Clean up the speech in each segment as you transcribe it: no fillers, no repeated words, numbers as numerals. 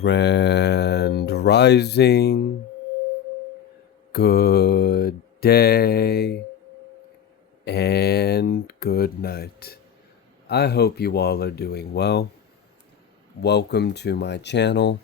Grand Rising, good day, and good night. I hope you all are doing well. Welcome to my channel.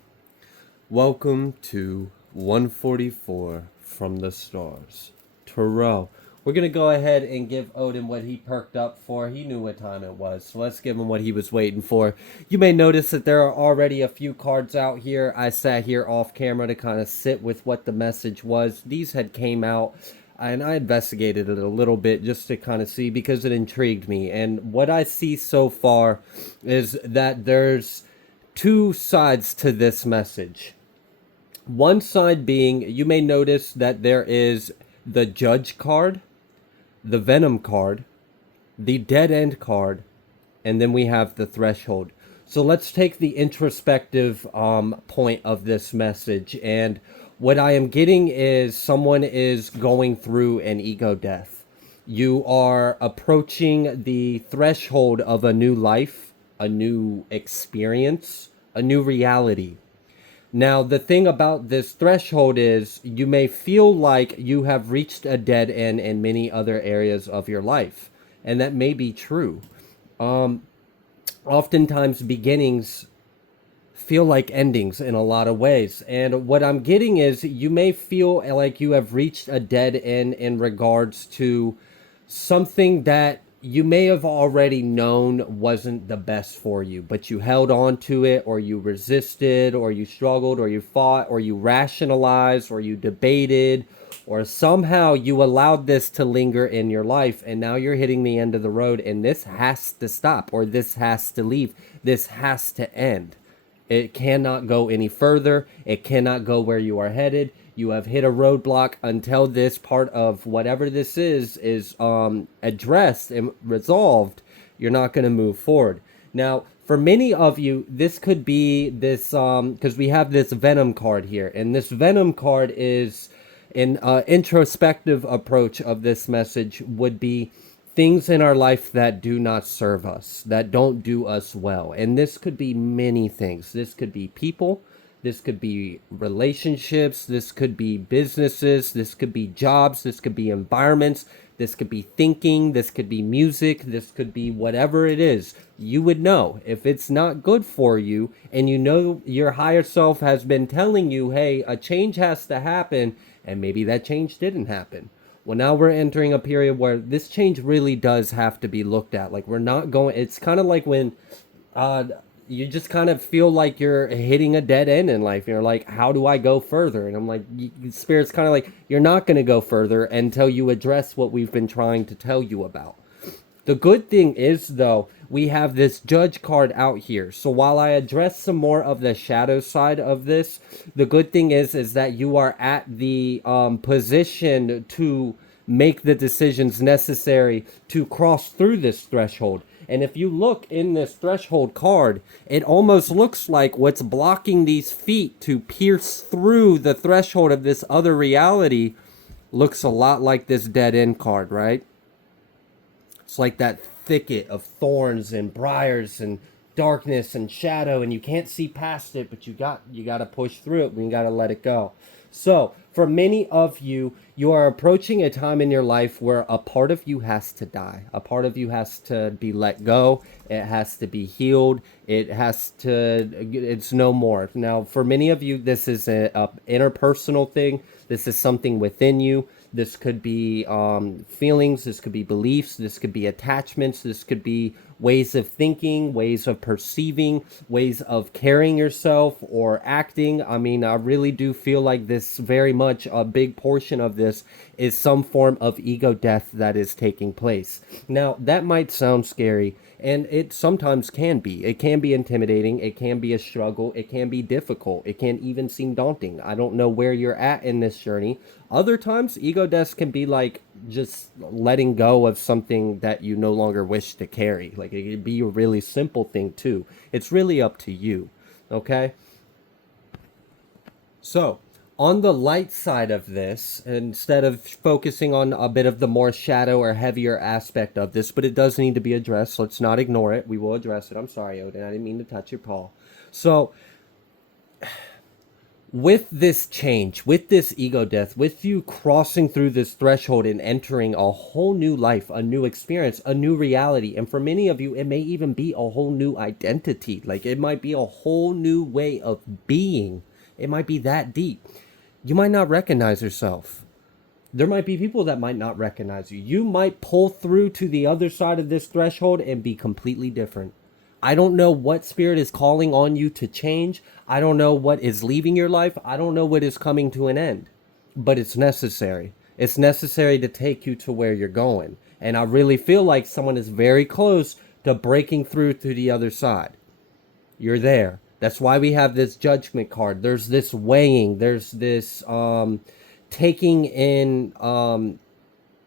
Welcome to 144 from the stars. Terrell. We're going to go ahead and give Odin what he perked up for. He knew what time it was, so let's give him what he was waiting for. You may notice that there are already a few cards out here. I sat here off camera to kind of sit with what the message was. These had came out, and I investigated it a little bit just to kind of see because it intrigued me. And what I see so far is that there's two sides to this message. One side being, you may notice that there is the Judge card, the Venom card, the Dead End card, and then we have the Threshold. So let's take the introspective point of this message. And what I am getting is someone is going through an ego death. You are approaching the threshold of a new life, a new experience, a new reality. Now, the thing about this threshold is you may feel like you have reached a dead end in many other areas of your life, and that may be true. Oftentimes, beginnings feel like endings in a lot of ways. And what I'm getting is you may feel like you have reached a dead end in regards to something that you may have already known wasn't the best for you, but you held on to it, or you resisted, or you struggled, or you fought, or you rationalized, or you debated, or somehow you allowed this to linger in your life, and now you're hitting the end of the road, and this has to stop, or this has to leave, this has to end. It cannot go any further. It cannot go where you are headed. You have hit a roadblock until this part of whatever this is addressed and resolved. You're not going to move forward. Now, for many of you, this could be this because we have this Venom card here, and this Venom card is an introspective approach of this message would be things in our life that do not serve us, that don't do us well. And this could be many things. This could be people, this could be relationships, this could be businesses, this could be jobs, this could be environments, this could be thinking, this could be music, this could be whatever it is. You would know if it's not good for you, and you know your higher self has been telling you, hey, a change has to happen, and maybe that change didn't happen. Well, now we're entering a period where this change really does have to be looked at. Like, we're not going, it's kind of like when you just kind of feel like you're hitting a dead end in life. You're like, how do I go further? And I'm like, Spirit's kind of like, you're not going to go further until you address what we've been trying to tell you about. The good thing is, though, we have this Judge card out here. So while I address some more of the shadow side of this, the good thing is that you are at the position to make the decisions necessary to cross through this threshold. And if you look in this threshold card, it almost looks like what's blocking these feet to pierce through the threshold of this other reality looks a lot like this dead end card, right? It's like that thicket of thorns and briars and darkness and shadow, and you can't see past it, but you got to push through it, and you got to let it go. So for many of you, you are approaching a time in your life where a part of you has to die. A part of you has to be let go. It has to be healed. It's no more. Now, for many of you, this is a interpersonal thing. This is something within you. This could be feelings, this could be beliefs, this could be attachments, this could be ways of thinking, ways of perceiving, ways of carrying yourself or acting. I mean, I really do feel like this very much, a big portion of this is some form of ego death that is taking place. Now, that might sound scary, and it sometimes can be. It can be intimidating, it can be a struggle, it can be difficult, it can even seem daunting. I don't know where you're at in this journey. Other times, ego deaths can be like just letting go of something that you no longer wish to carry. Like, it could be a really simple thing too. It's really up to you, okay? So, on the light side of this, instead of focusing on a bit of the more shadow or heavier aspect of this, but it does need to be addressed, so let's not ignore it. We will address it. I'm sorry, Odin. I didn't mean to touch your paw. So, With this change, with this ego death, with you crossing through this threshold and entering a whole new life, a new experience, a new reality. And for many of you, it may even be a whole new identity. Like it might be a whole new way of being. It might be that deep. You might not recognize yourself. There might be people that might not recognize you. You might pull through to the other side of this threshold and be completely different. I don't know what spirit is calling on you to change. I don't know what is leaving your life. I don't know what is coming to an end, but it's necessary. It's necessary to take you to where you're going. And I really feel like someone is very close to breaking through to the other side. You're there. That's why we have this judgment card. There's this weighing. There's this taking in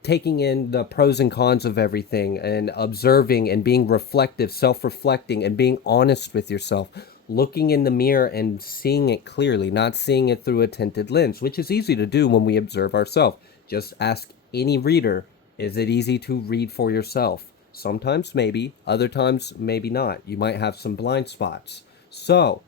taking in the pros and cons of everything and observing and being reflective, self-reflecting and being honest with yourself, looking in the mirror and seeing it clearly, not seeing it through a tinted lens, which is easy to do when we observe ourselves. Just ask any reader, is it easy to read for yourself? Sometimes maybe, other times maybe not. You might have some blind spots. So,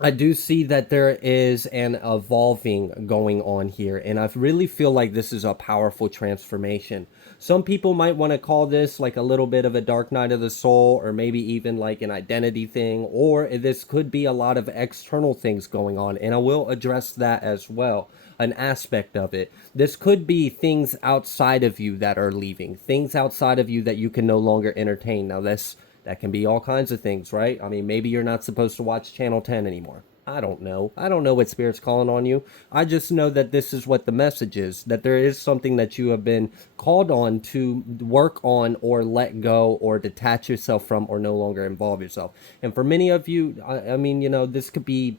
I do see that there is an evolving going on here, and I really feel like this is a powerful transformation. Some people might want to call this like a little bit of a dark night of the soul, or maybe even like an identity thing, or this could be a lot of external things going on, and I will address that as well. An aspect of it. This could be things outside of you that are leaving, things outside of you that you can no longer entertain. Now, that can be all kinds of things, right? I mean, maybe you're not supposed to watch Channel 10 anymore. I don't know. I don't know what spirit's calling on you. I just know that this is what the message is, that there is something that you have been called on to work on or let go or detach yourself from or no longer involve yourself. And for many of you, I mean, this could be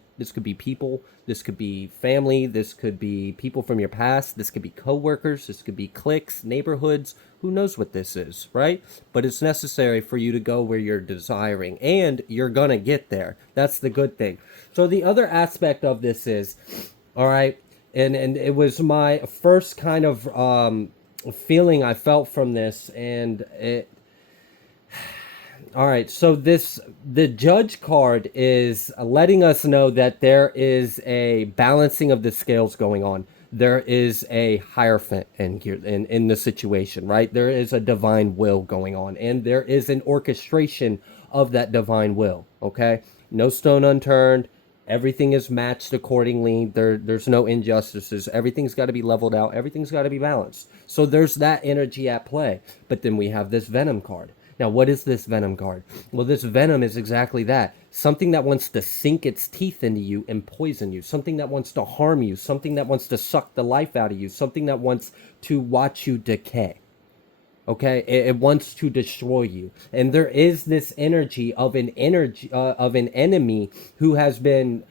people, this could be family, this could be people from your past, this could be coworkers, this could be cliques, neighborhoods. Who knows what this is, right? But it's necessary for you to go where you're desiring, and you're gonna get there. That's the good thing. So the other aspect of this is, all right, and it was my first kind of feeling I felt from this, and it all right, so the judge card is letting us know that there is a balancing of the scales going on. There is a hierophant in here in the situation, right? There is a divine will going on, and there is an orchestration of that divine will. Okay, no stone unturned. Everything is matched accordingly. There's no injustices. Everything's got to be leveled out. Everything's got to be balanced. So there's that energy at play. But then we have this venom card. Now, what is this venom card? Well, this venom is exactly that. Something that wants to sink its teeth into you and poison you. Something that wants to harm you. Something that wants to suck the life out of you. Something that wants to watch you decay. Okay, it wants to destroy you, and there is this energy of an enemy who has been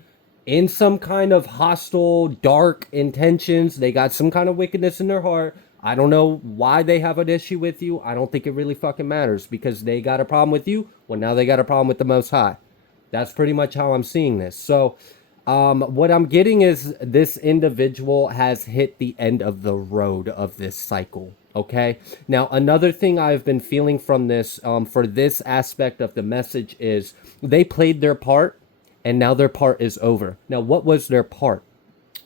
in some kind of hostile, dark intentions. They got some kind of wickedness in their heart. I don't know why they have an issue with you. I don't think it really fucking matters, because they got a problem with you. Well, now they got a problem with the Most High. That's pretty much how I'm seeing this. So, what I'm getting is this individual has hit the end of the road of this cycle. Okay. Now, another thing I've been feeling from this, for this aspect of the message, is they played their part, and now their part is over. Now, what was their part?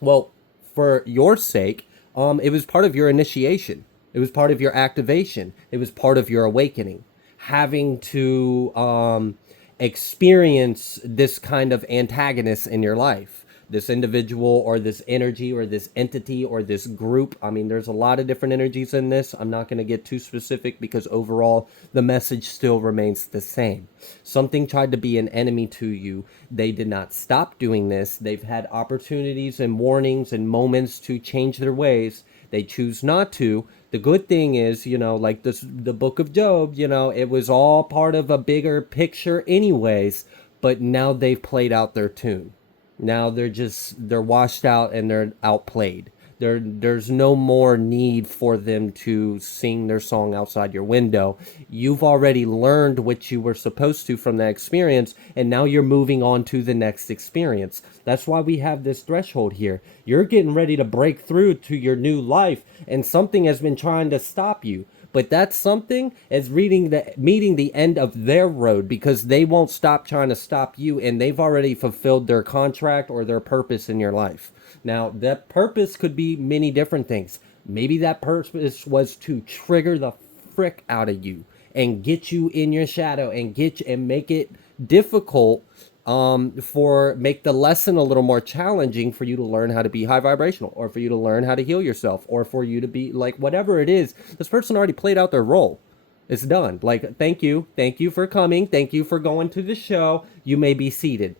Well, for your sake, it was part of your initiation. It was part of your activation. It was part of your awakening. Having to experience this kind of antagonist in your life, this individual or this energy or this entity or this group. I mean, there's a lot of different energies in this. I'm not going to get too specific, because overall the message still remains the same. Something tried to be an enemy to you. They did not stop doing this. They've had opportunities and warnings and moments to change their ways. They choose not to. The good thing is, like the book of Job, it was all part of a bigger picture anyways, but now they've played out their tune. Now they're washed out and they're outplayed. There's no more need for them to sing their song outside your window. You've already learned what you were supposed to from that experience, and now you're moving on to the next experience. That's why we have this threshold here. You're getting ready to break through to your new life, and something has been trying to stop you. But that's something as meeting the end of their road, because they won't stop trying to stop you, and they've already fulfilled their contract or their purpose in your life. Now, that purpose could be many different things. Maybe that purpose was to trigger the frick out of you and get you in your shadow and get you and make it difficult, for make the lesson a little more challenging for you to learn how to be high vibrational, or for you to learn how to heal yourself, or for you to be like whatever it is. This person already played out their role. It's done. Like, thank you for coming, thank you for going to the show. You may be seated,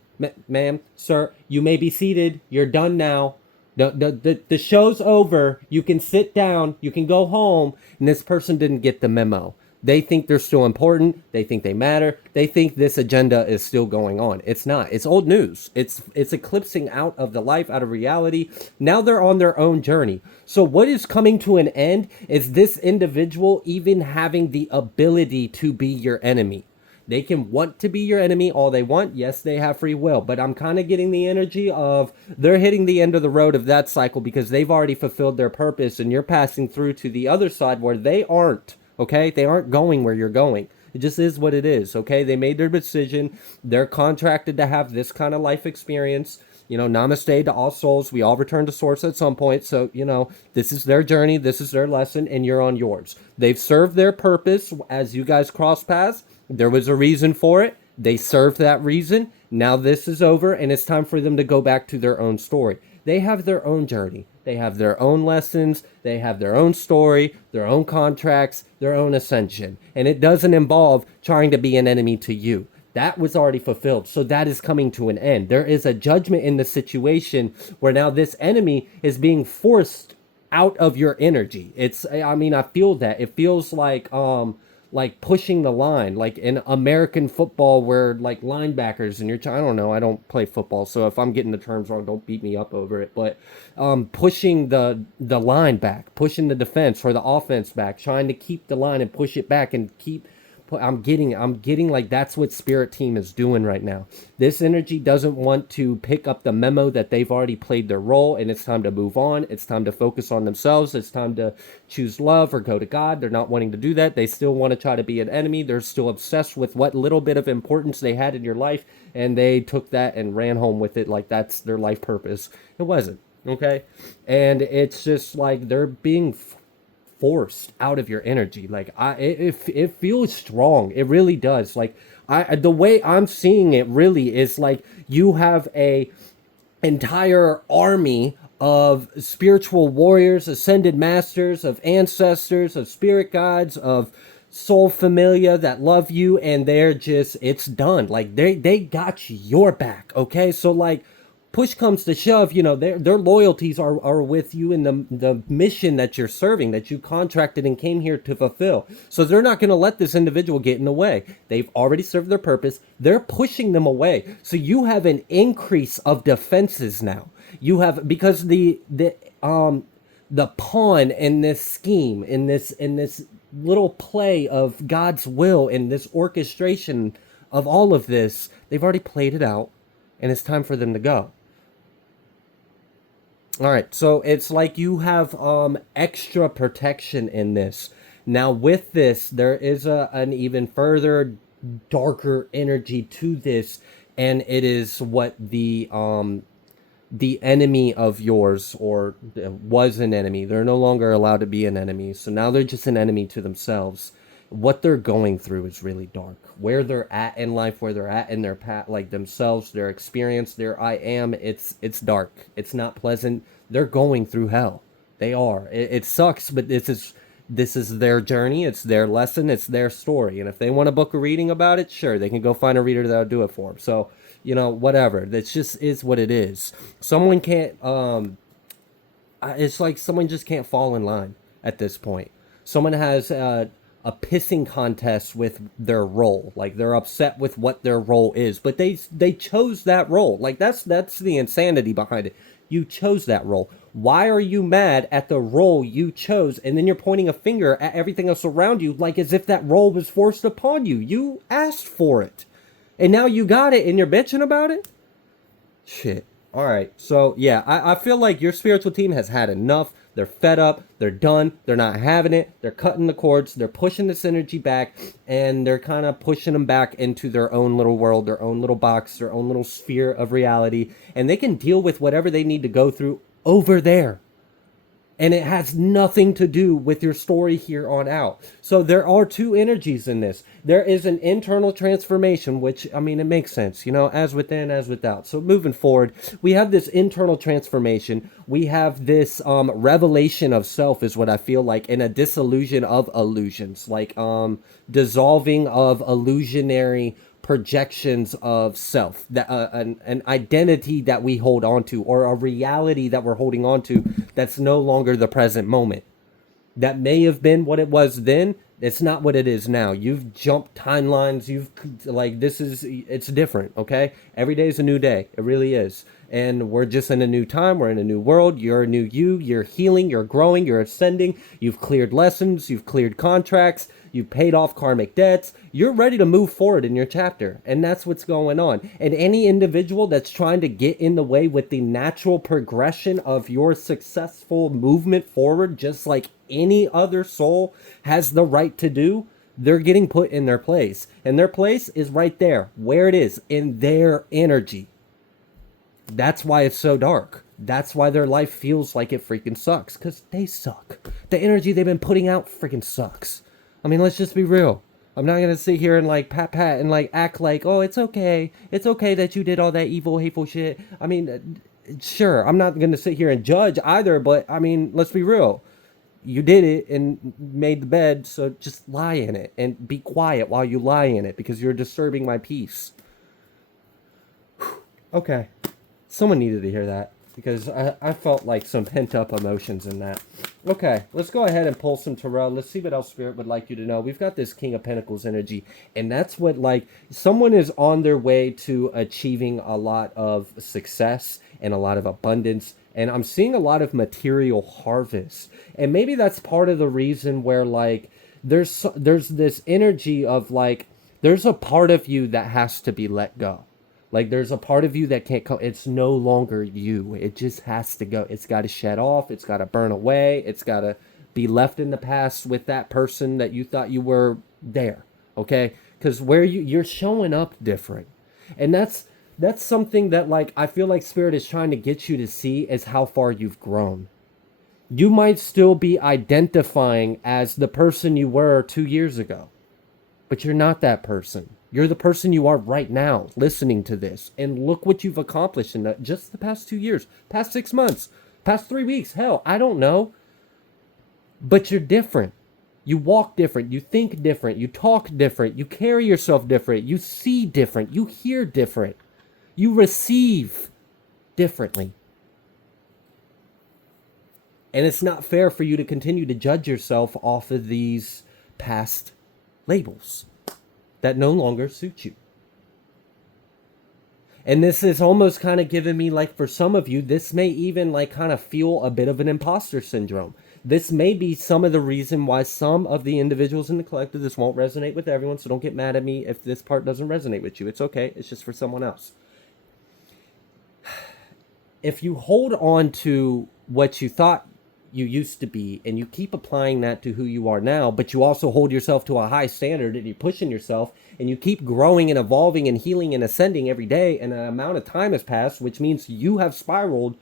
ma'am, sir. You may be seated. You're done now. The show's over. You can sit down. You can go home. And this person didn't get the memo. They think they're still important. They think they matter. They think this agenda is still going on. It's not. It's old news. It's eclipsing out of the life, out of reality. Now they're on their own journey. So what is coming to an end is this individual even having the ability to be your enemy. They can want to be your enemy all they want. Yes, they have free will. But I'm kind of getting the energy of they're hitting the end of the road of that cycle because they've already fulfilled their purpose, and you're passing through to the other side where they aren't. Okay? They aren't going where you're going. It just is what it is. Okay? They made their decision. They're contracted to have this kind of life experience. You know, namaste to all souls. We all return to source at some point. So, you know, this is their journey. This is their lesson, and you're on yours. They've served their purpose as you guys cross paths. There was a reason for it. They served that reason. Now this is over, and it's time for them to go back to their own story. They have their own journey. They have their own lessons. They have their own story, their own contracts, their own ascension. And it doesn't involve trying to be an enemy to you. That was already fulfilled. So that is coming to an end. There is a judgment in the situation where now this enemy is being forced out of your energy. I mean, I feel that. It feels like pushing the line, like in American football where like linebackers and I don't know, I don't play football, so if I'm getting the terms wrong, don't beat me up over it, but pushing the line back, pushing the defense or the offense back, trying to keep the line and push it back and keep I'm getting like that's what Spirit Team is doing right now. This energy doesn't want to pick up the memo that they've already played their role, and it's time to move on. It's time to focus on themselves. It's time to choose love or go to God. They're not wanting to do that. They still want to try to be an enemy. They're still obsessed with what little bit of importance they had in your life, and they took that and ran home with it like that's their life purpose. It wasn't, okay? And it's just like they're being forced out of your energy. Like it feels strong. It really does. Like the way I'm seeing it really is like you have a entire army of spiritual warriors, ascended masters, of ancestors, of spirit guides, of soul familia that love you, and they're just it's done. Like they got your back. Okay, so like push comes to shove, you know, their loyalties are with you in the mission that you're serving, that you contracted and came here to fulfill. So they're not going to let this individual get in the way. They've already served their purpose. They're pushing them away. So you have an increase of defenses now. You have because the pawn in this scheme, in this little play of God's will, in this orchestration of all of this, they've already played it out, and it's time for them to go. All right, so it's like you have extra protection in this. Now with this, there is an even further darker energy to this, and it is what the enemy of yours, or was an enemy. They're no longer allowed to be an enemy, so now they're just an enemy to themselves. What they're going through is really dark. Where they're at in life, where they're at in their path, like themselves, their experience, their I am, it's dark. It's not pleasant. They're going through hell. They are. It sucks, but this is their journey. It's their lesson. It's their story. And if they want to book a reading about it, sure, they can go find a reader that'll do it for them. So, you know, whatever. That's just is what it is. Someone can't. It's like someone just can't fall in line at this point. Someone has a pissing contest with their role. Like they're upset with what their role is, but they chose that role. Like that's the insanity behind it. You chose that role. Why are you mad at the role you chose? And then you're pointing a finger at everything else around you, like as if that role was forced upon you. You asked for it, and now you got it, and you're bitching about it. Shit. All right. So yeah, I feel like your spiritual team has had enough. they're fed up, they're done, they're not having it, they're cutting the cords, they're pushing this energy back, and they're kind of pushing them back into their own little world, their own little box, their own little sphere of reality, and they can deal with whatever they need to go through over there. And it has nothing to do with your story here on out. So there are two energies in this. There is an internal transformation, which, I mean, it makes sense, you know, as within, as without. So moving forward, we have this internal transformation. We have this revelation of self is what I feel like, and a disillusion of illusions, like dissolving of illusionary projections of self, that an identity that we hold on to, or a reality that we're holding on to that's no longer the present moment. That may have been what it was then. It's not what it is now. You've jumped timelines. You've like, this is, it's different. Okay. Every day is a new day. It really is. And we're just in a new time. We're in a new world. You're a new you. You're healing. You're growing. You're ascending. You've cleared lessons. You've cleared contracts. You've paid off karmic debts. You're ready to move forward in your chapter. And that's what's going on. And any individual that's trying to get in the way with the natural progression of your successful movement forward, just like any other soul has the right to do, they're getting put in their place. And their place is right there, where it is, in their energy. That's why it's so dark. That's why their life feels like it freaking sucks. Because they suck. The energy they've been putting out freaking sucks. I mean, let's just be real. I'm not going to sit here and like pat and like act like, oh, it's okay. It's okay that you did all that evil, hateful shit. I mean, sure, I'm not going to sit here and judge either. But I mean, let's be real. You did it and made the bed. So just lie in it and be quiet while you lie in it, because you're disturbing my peace. Okay. Someone needed to hear that, because I felt like some pent-up emotions in that. Okay, let's go ahead and pull some tarot. Let's see what else Spirit would like you to know. We've got this King of Pentacles energy, and that's what, like, someone is on their way to achieving a lot of success and a lot of abundance, and I'm seeing a lot of material harvest. And maybe that's part of the reason where, like, there's this energy of, like, there's a part of you that has to be let go. Like, there's a part of you that can't come. It's no longer you. It just has to go. It's got to shed off. It's got to burn away. It's got to be left in the past with that person that you thought you were there. Okay? Because where you're showing up different. And that's something that, like, I feel like Spirit is trying to get you to see, is how far you've grown. You might still be identifying as the person you were 2 years ago, but you're not that person. You're the person you are right now, listening to this. And look what you've accomplished in just the past 2 years, past 6 months, past 3 weeks. Hell, I don't know. But you're different. You walk different. You think different. You talk different. You carry yourself different. You see different. You hear different. You receive differently. And it's not fair for you to continue to judge yourself off of these past labels that no longer suit you. And this is almost kind of giving me, like, for some of you, this may even like kind of feel a bit of an imposter syndrome. This may be some of the reason why some of the individuals in the collective, this won't resonate with everyone, so don't get mad at me if this part doesn't resonate with you. It's okay. It's just for someone else. If you hold on to what you thought you used to be, and you keep applying that to who you are now, but you also hold yourself to a high standard, and you're pushing yourself, and you keep growing and evolving and healing and ascending every day, and an amount of time has passed, which means you have spiraled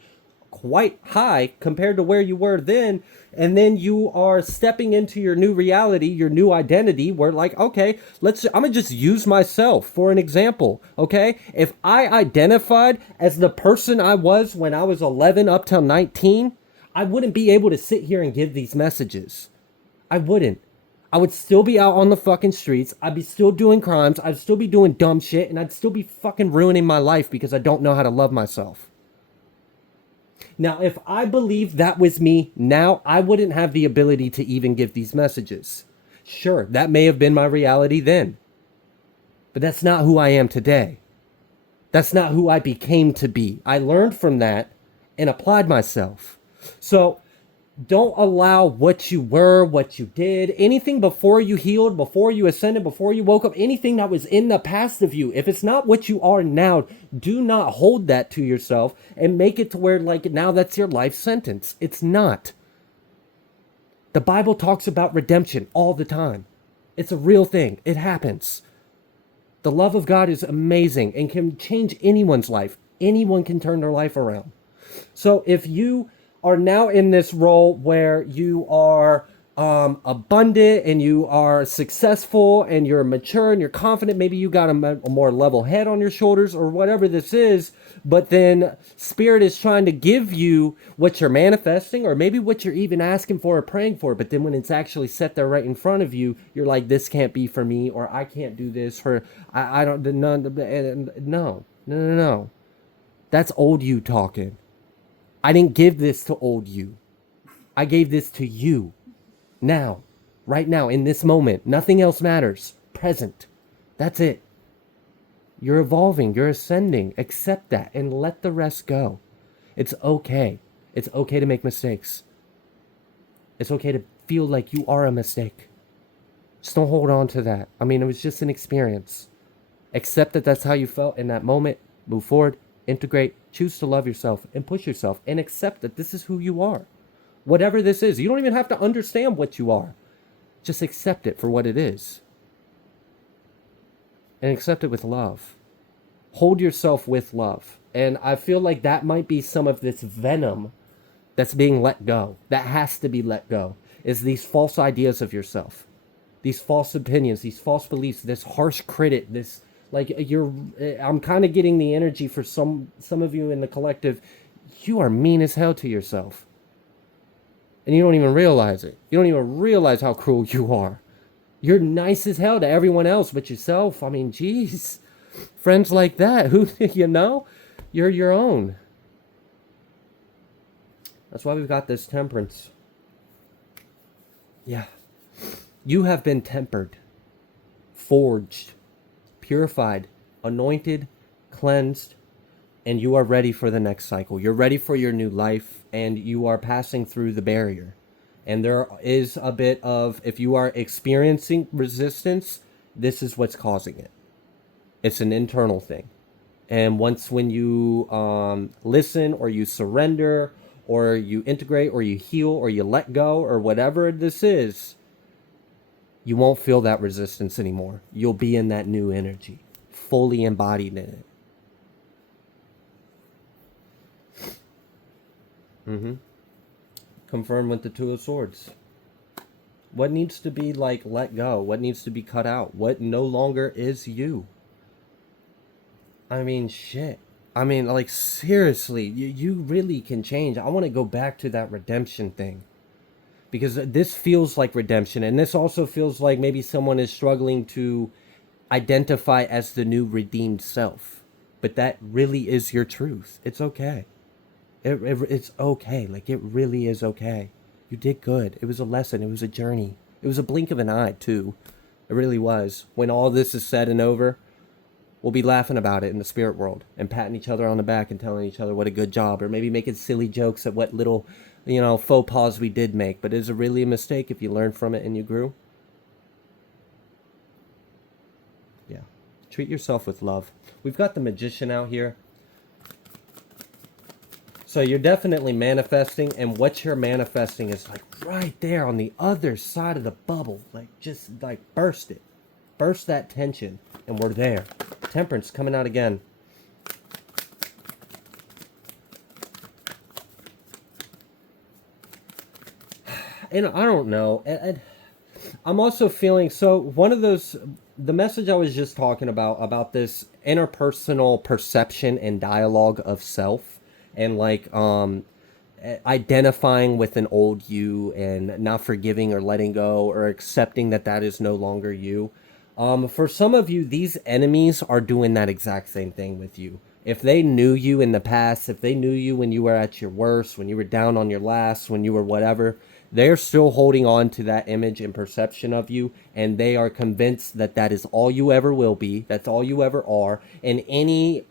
quite high compared to where you were then, and then you are stepping into your new reality, your new identity, where, like, okay, I'm gonna just use myself for an example. Okay, if I identified as the person I was when I was 11 up till 19, I wouldn't be able to sit here and give these messages. I wouldn't. I would still be out on the fucking streets. I'd be still doing crimes. I'd still be doing dumb shit. And I'd still be fucking ruining my life because I don't know how to love myself. Now, if I believed that was me now, I wouldn't have the ability to even give these messages. Sure, that may have been my reality then. But that's not who I am today. That's not who I became to be. I learned from that and applied myself. So don't allow what you were, what you did, anything before you healed, before you ascended, before you woke up, anything that was in the past of you. If it's not what you are now, do not hold that to yourself and make it to where, like, now that's your life sentence. It's not. The Bible talks about redemption all the time. It's a real thing. It happens. The love of God is amazing and can change anyone's life. Anyone can turn their life around. So if you are now in this role where you are abundant and you are successful and you're mature and you're confident, maybe you got a more level head on your shoulders or whatever this is, but then Spirit is trying to give you what you're manifesting or maybe what you're even asking for or praying for, but then when it's actually set there right in front of you, you're like, this can't be for me, or I can't do this, or I don't, no. That's old you talking. I didn't give this to old you. I gave this to you. Now. Right now, in this moment. Nothing else matters. Present. That's it. You're evolving. You're ascending. Accept that and let the rest go. It's okay. It's okay to make mistakes. It's okay to feel like you are a mistake. Just don't hold on to that. I mean, it was just an experience. Accept that that's how you felt in that moment. Move forward. Integrate, choose to love yourself and push yourself and accept that this is who you are. Whatever this is, you don't even have to understand what you are. Just accept it for what it is. And accept it with love. Hold yourself with love. And I feel like that might be some of this venom that's being let go. That has to be let go. Is these false ideas of yourself. These false opinions, these false beliefs, this harsh critic, this like I'm kind of getting the energy for some of you in the collective. You are mean as hell to yourself. And you don't even realize it. You don't even realize how cruel you are. You're nice as hell to everyone else but yourself. I mean, geez. Friends like that, who, you're your own. That's why we've got this temperance. Yeah. You have been tempered, forged, purified, anointed, cleansed, and you are ready for the next cycle. You're ready for your new life, and you are passing through the barrier. And there is a bit of, if you are experiencing resistance, this is what's causing it. It's an internal thing. And when you listen or you surrender or you integrate or you heal or you let go or whatever this is, you won't feel that resistance anymore. You'll be in that new energy, fully embodied in it. Confirm with the Two of Swords. What needs to be let go? What needs to be cut out? What no longer is you? I mean, shit. I mean, seriously, you really can change. I want to go back to that redemption thing. Because this feels like redemption, and this also feels like maybe someone is struggling to identify as the new redeemed self. But that really is your truth. It's okay. It's okay. It really is okay. You did good. It was a lesson. It was a journey. It was a blink of an eye, too. It really was. When all this is said and over, we'll be laughing about it in the spirit world and patting each other on the back and telling each other what a good job, or maybe making silly jokes at what little faux pas we did make. But is it really a mistake if you learn from it and you grew? Yeah. Treat yourself with love. We've got the Magician out here. So you're definitely manifesting, and what you're manifesting is right there on the other side of the bubble. Just burst it. Burst that tension, and we're there. Temperance coming out again. And I don't know. I'm also feeling, so one of those, the message I was just talking about this interpersonal perception and dialogue of self, and identifying with an old you and not forgiving or letting go or accepting that that is no longer you. For some of you, these enemies are doing that exact same thing with you. If they knew you in the past, if they knew you when you were at your worst, when you were down on your last, when you were whatever, they're still holding on to that image and perception of you, and they are convinced that that is all you ever will be, that's all you ever are, and any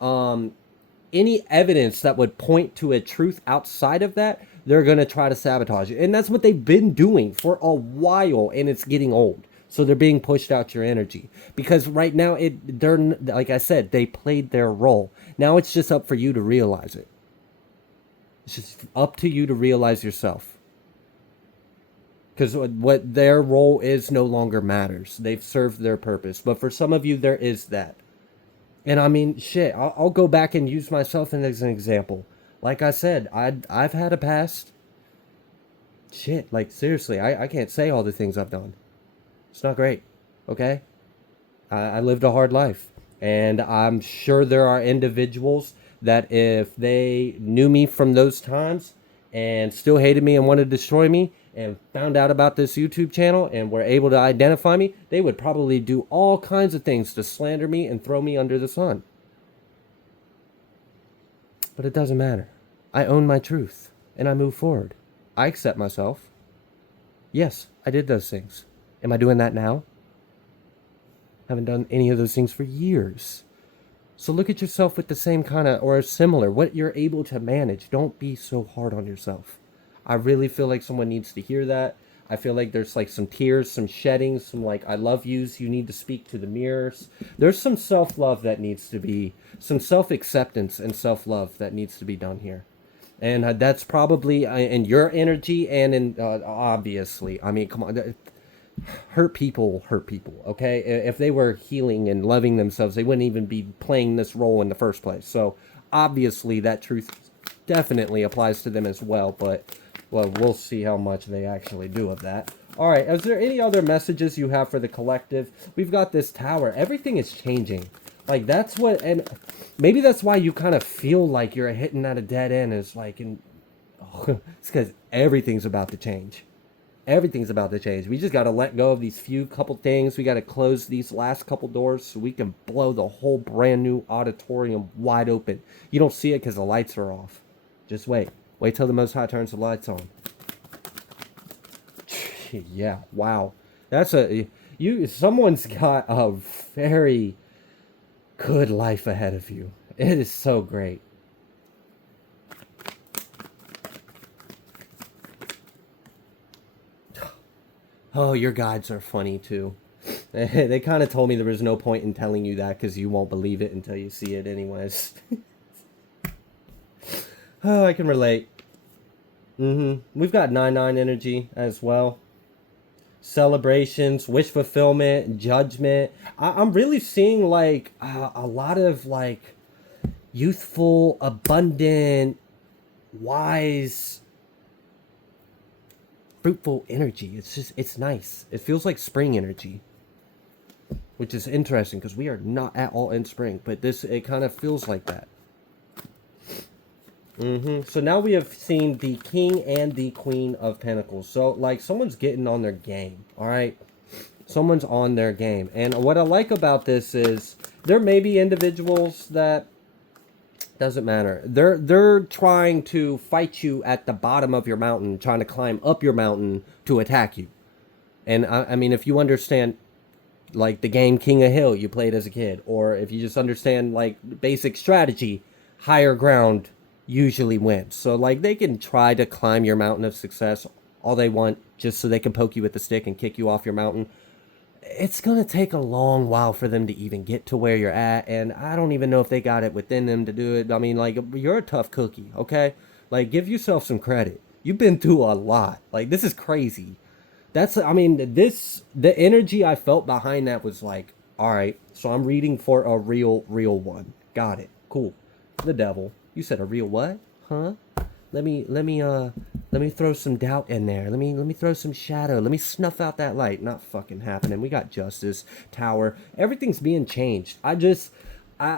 evidence that would point to a truth outside of that, they're going to try to sabotage it. And that's what they've been doing for a while, and it's getting old. So they're being pushed out your energy. Because right now, they're, like I said, they played their role. Now it's just up for you to realize it. It's just up to you to realize yourself. because what their role is no longer matters. They've served their purpose. But for some of you, there is that. And I mean, shit, I'll go back and use myself as an example. Like I said, I've had a past. Shit, like seriously, I can't say all the things I've done. It's not great, okay? I lived a hard life. And I'm sure there are individuals that if they knew me from those times and still hated me and wanted to destroy me and found out about this YouTube channel and were able to identify me, they would probably do all kinds of things to slander me and throw me under the sun. But it doesn't matter. I own my truth and I move forward. I accept myself. Yes, I did those things. Am I doing that now? Haven't done any of those things for years. So look at yourself with the same kind of, or similar, what you're able to manage. Don't be so hard on yourself. I really feel like someone needs to hear that. I feel like there's like some tears, some shedding, some like I love yous. You need to speak to the mirrors. There's some self-love that needs to be, some self-acceptance and self-love that needs to be done here. And that's probably in your energy and in, obviously, I mean, come on. Hurt people, okay? If they were healing and loving themselves, they wouldn't even be playing this role in the first place. So obviously that truth definitely applies to them as well, but well, we'll see how much they actually do of that. All right, is there any other messages you have for the collective? We've got this tower. Everything is changing. Like, that's what, and maybe that's why you kind of feel like you're hitting at a dead end. It's like, it's because everything's about to change. Everything's about to change. We just got to let go of these few couple things. We got to close these last couple doors so we can blow the whole brand new auditorium wide open. You don't see it because the lights are off. Just wait. Wait till the Most High turns the lights on. Yeah, wow. That's someone's got a very good life ahead of you. It is so great. Oh, your guides are funny too. They kind of told me there was no point in telling you that because you won't believe it until you see it anyways. Oh, I can relate. We've got 9-9 energy as well. Celebrations, wish fulfillment, judgment. I'm really seeing like a lot of like youthful, abundant, wise, fruitful energy. It's nice. It feels like spring energy, which is interesting because we are not at all in spring, but it kind of feels like that. So now we have seen the King and the Queen of Pentacles. So like someone's getting on their game, all right? Someone's on their game. And what I like about this is there may be individuals that doesn't matter. They're trying to fight you at the bottom of your mountain, trying to climb up your mountain to attack you. And I mean, if you understand like the game King of Hill you played as a kid, or if you just understand like basic strategy, higher ground usually wins. So like they can try to climb your mountain of success all they want just so they can poke you with the stick and kick you off your mountain. It's going to take a long while for them to even get to where you're at, and I don't even know if they got it within them to do it. I mean, like, you're a tough cookie, okay? Like, give yourself some credit. You've been through a lot. Like, this is crazy. I mean, the energy I felt behind that was like, all right, so I'm reading for a real one. Got it. Cool. The devil. You said a real what? Huh? Let me throw some doubt in there. Let me throw some shadow. Let me snuff out that light. Not fucking happening. We got justice, tower. Everything's being changed.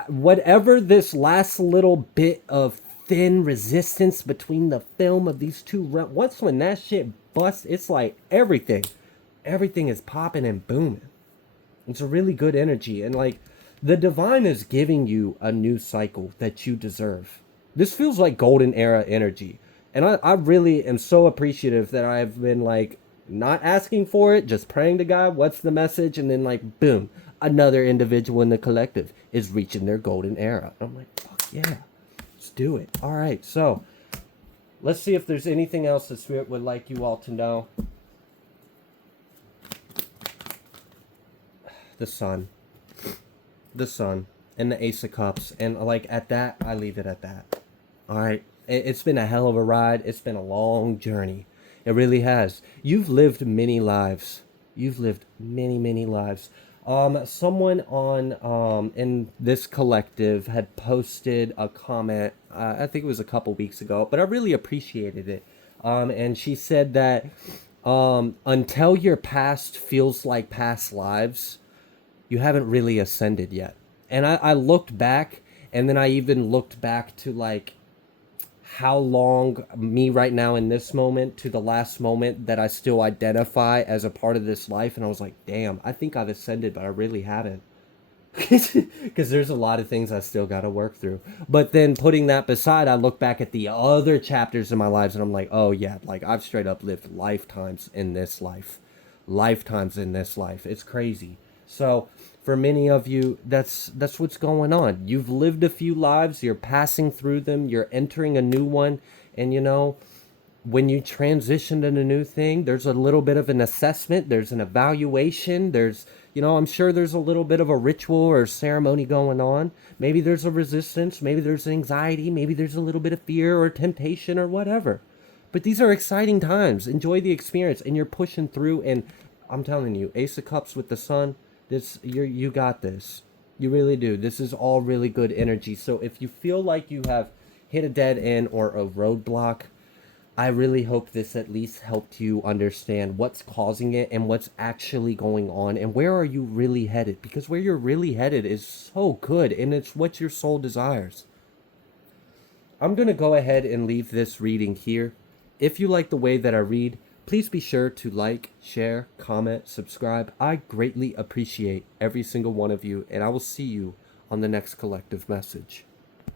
Whatever this last little bit of thin resistance between the film of these two once when that shit busts, it's like everything is popping and booming. It's a really good energy, and like the divine is giving you a new cycle that you deserve. This feels like golden era energy. And I really am so appreciative that I've been like not asking for it, just praying to God, what's the message? And then like, boom, another individual in the collective is reaching their golden era. I'm like, fuck yeah, let's do it. All right, so let's see if there's anything else the Spirit would like you all to know. The sun, and the Ace of Cups. And like at that, I leave it at that. All right. It's been a hell of a ride. It's been a long journey. It really has. You've lived many lives. You've lived many, many lives. Someone on in this collective had posted a comment. I think it was a couple weeks ago, but I really appreciated it. And she said that until your past feels like past lives, you haven't really ascended yet. And I looked back, and then I even looked back to like how long me right now in this moment to the last moment that I still identify as a part of this life. And I was like, damn, I think I've ascended, but I really haven't. Because there's a lot of things I still got to work through. But then putting that beside, I look back at the other chapters in my lives and I'm like, oh yeah, like I've straight up lived lifetimes in this life. Lifetimes in this life. It's crazy. So for many of you, that's what's going on. You've lived a few lives, you're passing through them, you're entering a new one, and you know, when you transition to a new thing, there's a little bit of an assessment, there's an evaluation, there's, you know, I'm sure there's a little bit of a ritual or ceremony going on. Maybe there's a resistance, maybe there's anxiety, maybe there's a little bit of fear or temptation or whatever. But these are exciting times. Enjoy the experience, and you're pushing through. And I'm telling you, Ace of Cups with the Sun, you got this. You really do. This is all really good energy. So if you feel like you have hit a dead end or a roadblock, I really hope this at least helped you understand what's causing it and what's actually going on and where are you really headed. Because where you're really headed is so good and it's what your soul desires. I'm going to go ahead and leave this reading here. If you like the way that I read, please be sure to like, share, comment, subscribe. I greatly appreciate every single one of you, and I will see you on the next collective message.